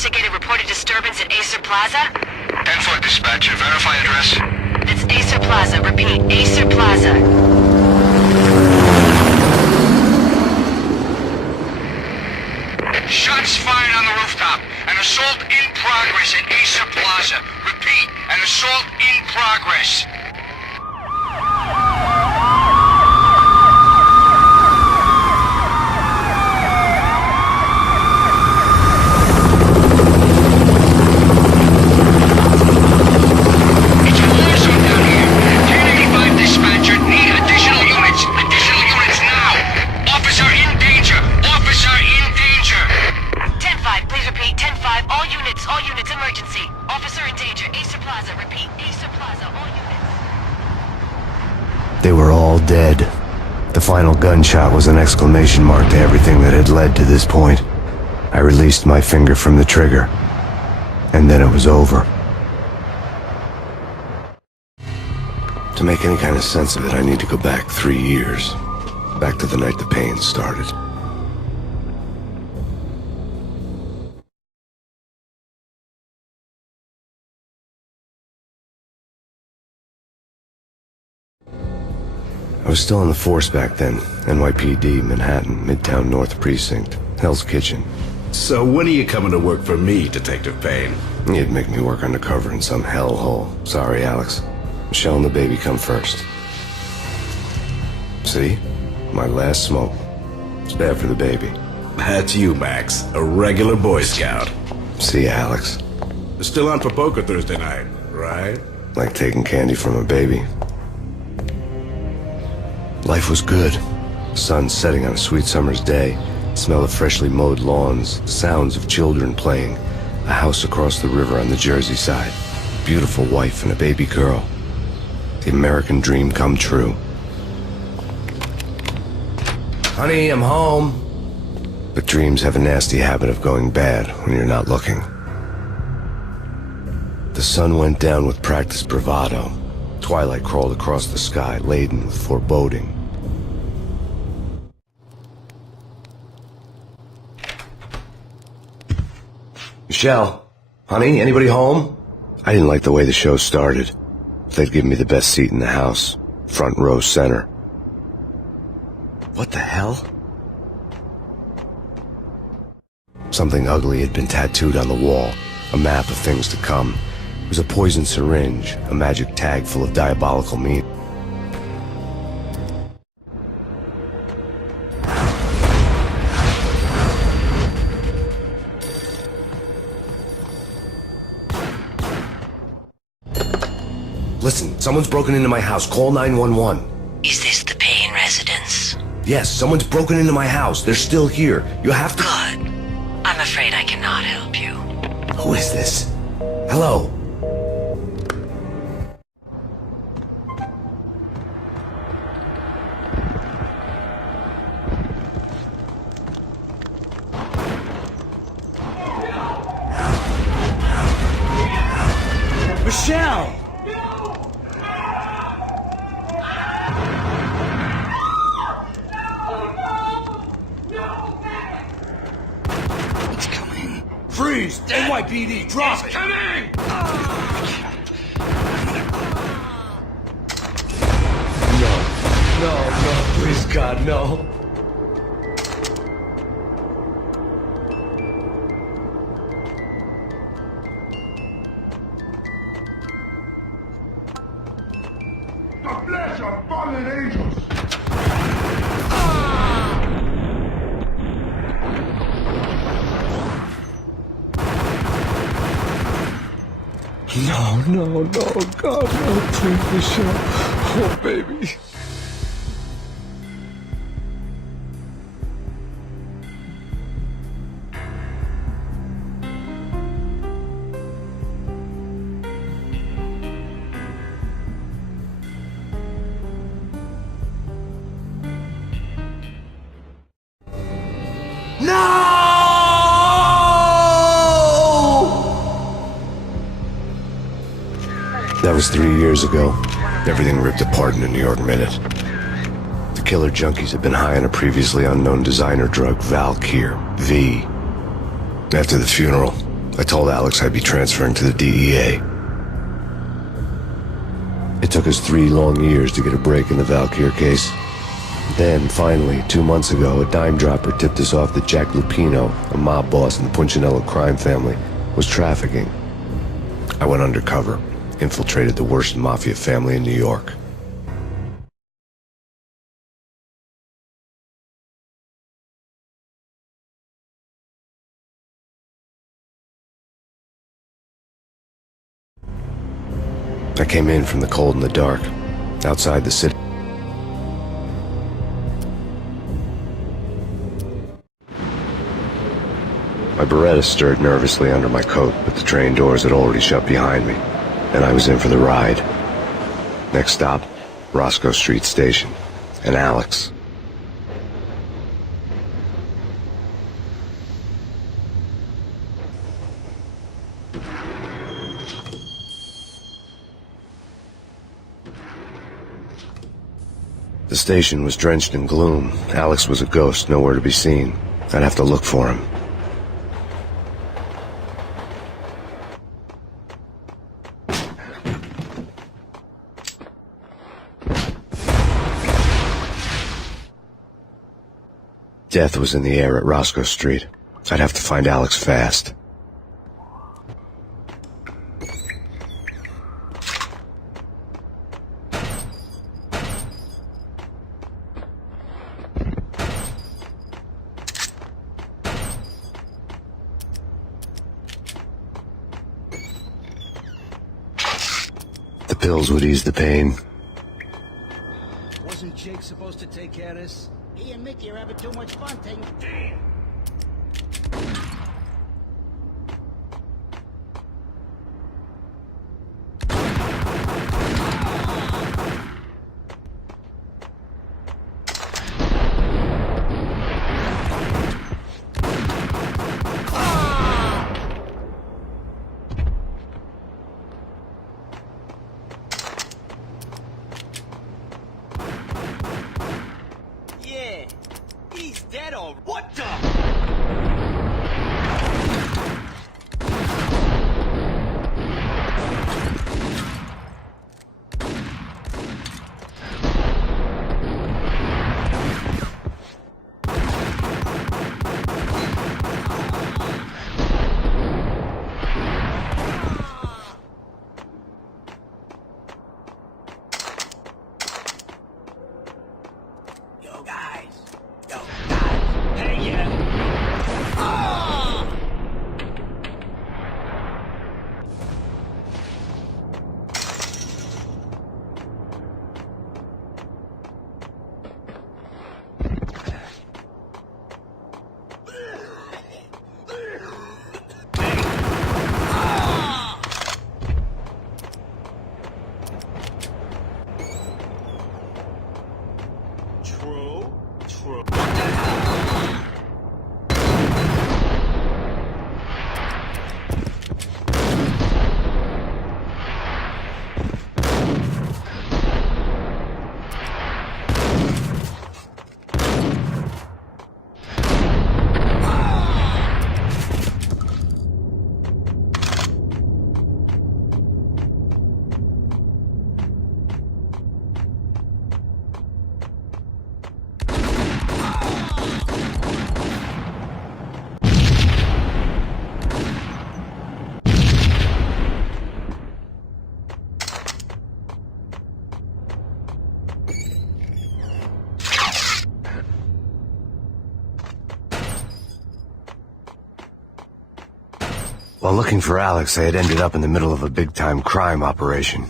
investigated reported disturbance at Acer Plaza? 10-4 dispatcher, verify address. It's Acer Plaza. Repeat, Acer Plaza. Shots fired on the rooftop. An assault in progress at Acer Plaza. Repeat, an assault in progress. It's a war zone down here. 1085 dispatcher, need additional units. Additional units now. Officer in danger. Officer in danger. 10-5, please repeat. 10-5, all units, emergency. Officer in danger. Acer Plaza. Repeat, Acer Plaza, all units. They were all dead. The final gunshot was an exclamation mark to everything that had led to this point. I released my finger from the trigger, and then it was over. To make any kind of sense of it, I need to go back 3 years. Back to the night the pain started. I was still on the force back then. NYPD, Manhattan, Midtown North Precinct, Hell's Kitchen. So when are you coming to work for me, Detective Payne? You'd make me work undercover in some hellhole. Sorry, Alex. Michelle and the baby come first. See? My last smoke. It's bad for the baby. That's you, Max. A regular Boy Scout. See ya, Alex. Still on for poker Thursday night, right? Like taking candy from a baby. Life was good. Sun setting on a sweet summer's day. Smell of freshly mowed lawns. Sounds of children playing. A house across the river on the Jersey side. Beautiful wife and a baby girl. The American dream come true. Honey, I'm home. But dreams have a nasty habit of going bad when you're not looking. The sun went down with practiced bravado. Twilight crawled across the sky, laden with foreboding. Michelle? Honey, anybody home? I didn't like the way the show started. They'd given me the best seat in the house. Front row center. What the hell? Something ugly had been tattooed on the wall. A map of things to come. It was a poison syringe, a magic tag full of diabolical meaning. Listen, someone's broken into my house. Call 911. Is this the Payne residence? Yes, someone's broken into my house. They're still here. You have to... Good. I'm afraid I cannot help you. Who is this? Hello? Michelle! It's coming. Freeze! NYPD, drop it! Coming! No, please God, no. The flesh of fallen angels! No, God, no, please, Michelle. Oh, baby. That was 3 years ago. Everything ripped apart in a New York minute. The killer junkies had been high on a previously unknown designer drug, Valkyr, V. After the funeral, I told Alex I'd be transferring to the DEA. It took us 3 long years to get a break in the Valkyr case. Then, finally, 2 months ago, a dime dropper tipped us off that Jack Lupino, a mob boss in the Punchinello crime family, was trafficking. I went undercover, infiltrated the worst mafia family in New York. I came in from the cold and the dark, outside the city. My Beretta stirred nervously under my coat, but the train doors had already shut behind me, and I was in for the ride. Next stop, Roscoe Street Station, and Alex. The station was drenched in gloom. Alex was a ghost, nowhere to be seen. I'd have to look for him. Death was in the air at Roscoe Street. I'd have to find Alex fast. The pills would ease the pain. Wasn't Jake supposed to take care of this? He and Mickey are having too much fun taking... Damn! He's dead already. What the? Yo, guys. Hey, yeah. True. While looking for Alex, I had ended up in the middle of a big-time crime operation.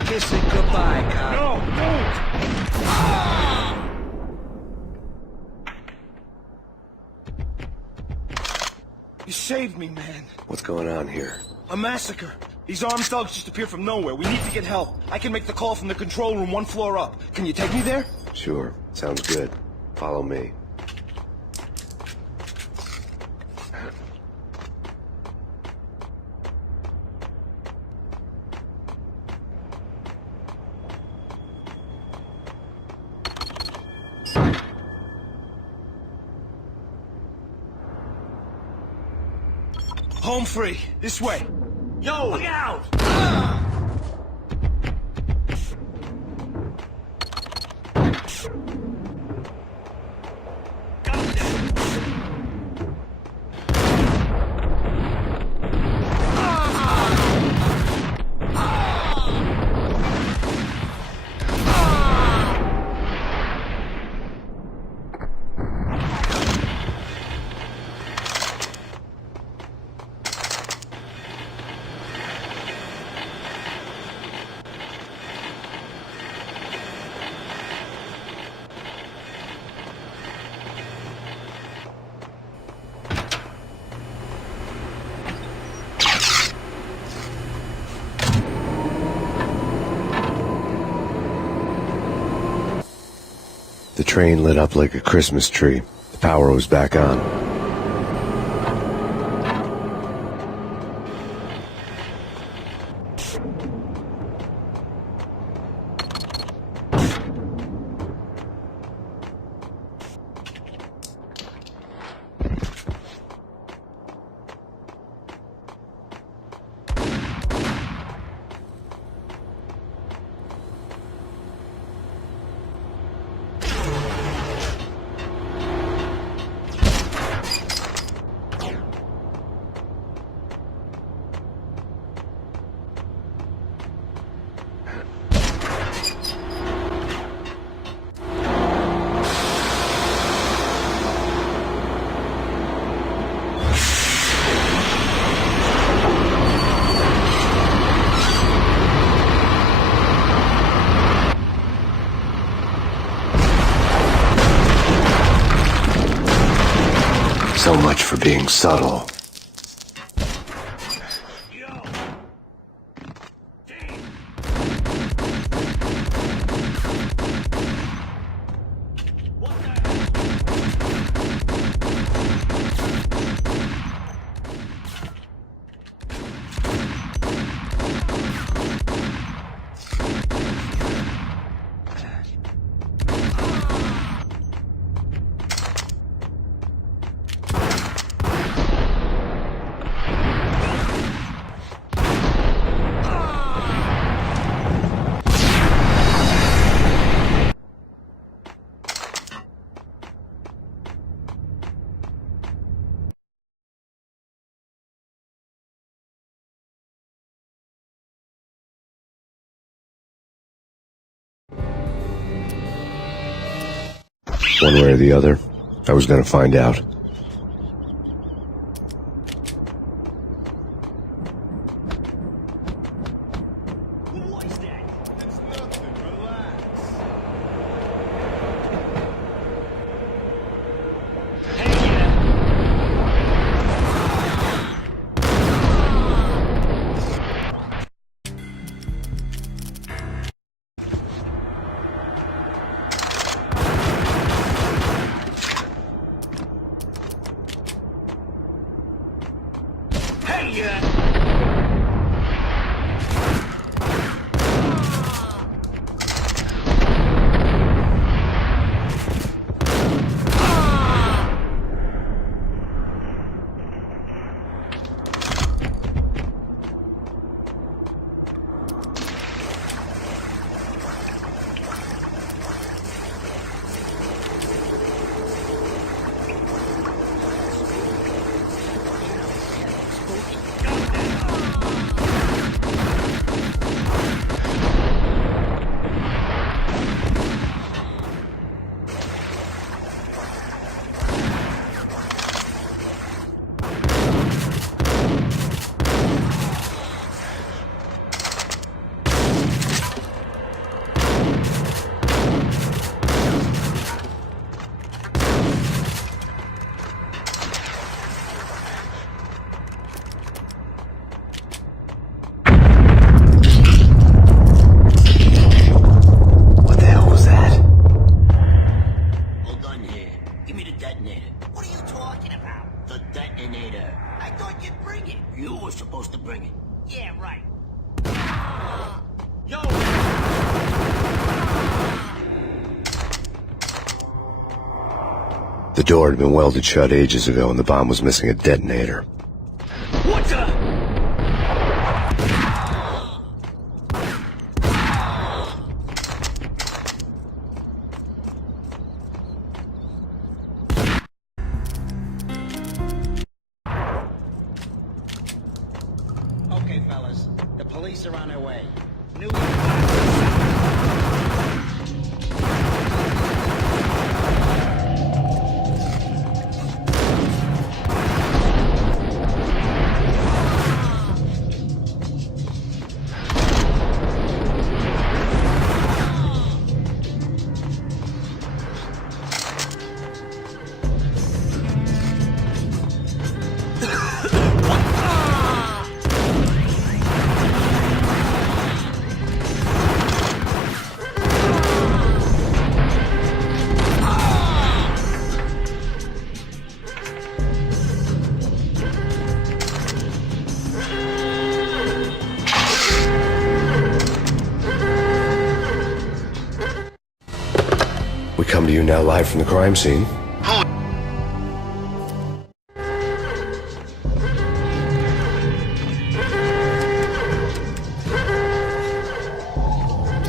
Kiss it goodbye, cop. No, don't! You saved me, man. What's going on here? A massacre. These armed thugs just appeared from nowhere. We need to get help. I can make the call from the control room 1 floor up. Can you take me there? Sure, sounds good. Follow me. Home free. This way. Yo, look out! The train lit up like a Christmas tree. The power was back on. So much for being subtle. One way or the other, I was gonna find out. The door had been welded shut ages ago and the bomb was missing a detonator. What? fellas. The police are on their way. New We come to you now live from the crime scene.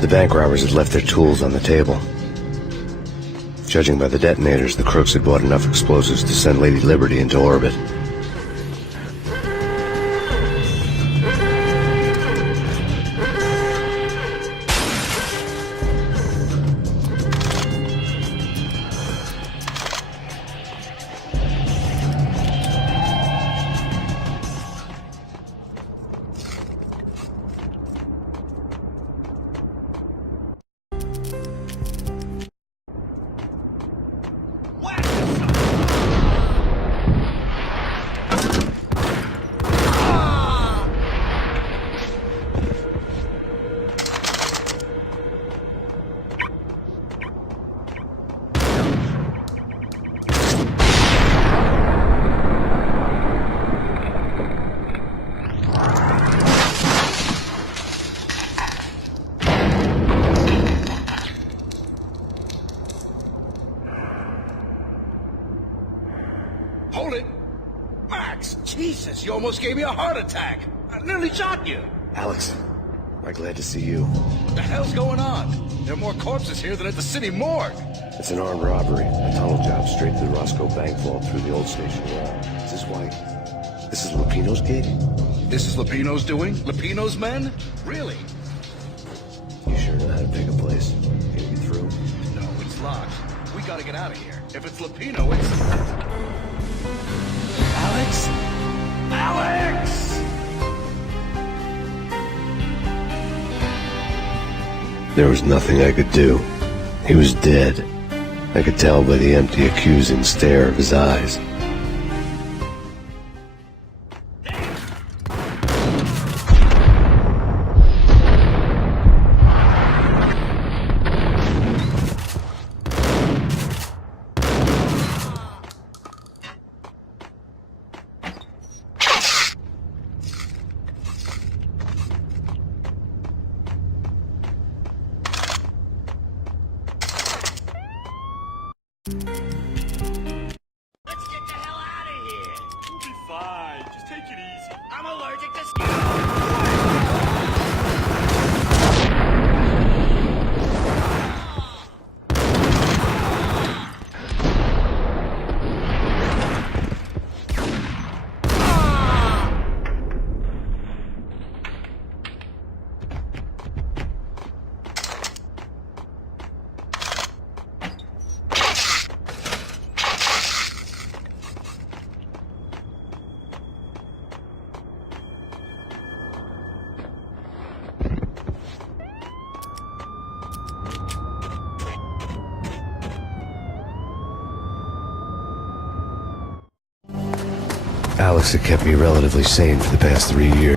The bank robbers had left their tools on the table. Judging by the detonators, the crooks had bought enough explosives to send Lady Liberty into orbit. Hold it! Max! Jesus, you almost gave me a heart attack! I nearly shot you! Alex, I'm glad to see you. What the hell's going on? There are more corpses here than at the city morgue! It's an armed robbery, a tunnel job straight to the Roscoe Bank vault through the old station wall. Is this why? This is Lupino's gig? This is Lupino's doing? Lupino's men? Really? You sure know how to pick a place? Can you get through? No, it's locked. We gotta get out of here. If it's Lupino, it's... Alex? Alex! There was nothing I could do. He was dead. I could tell by the empty, accusing stare of his eyes. Let's get the hell out of here. We'll be fine. Just take it easy. I'm allergic to Alex had kept me relatively sane for the past 3 years.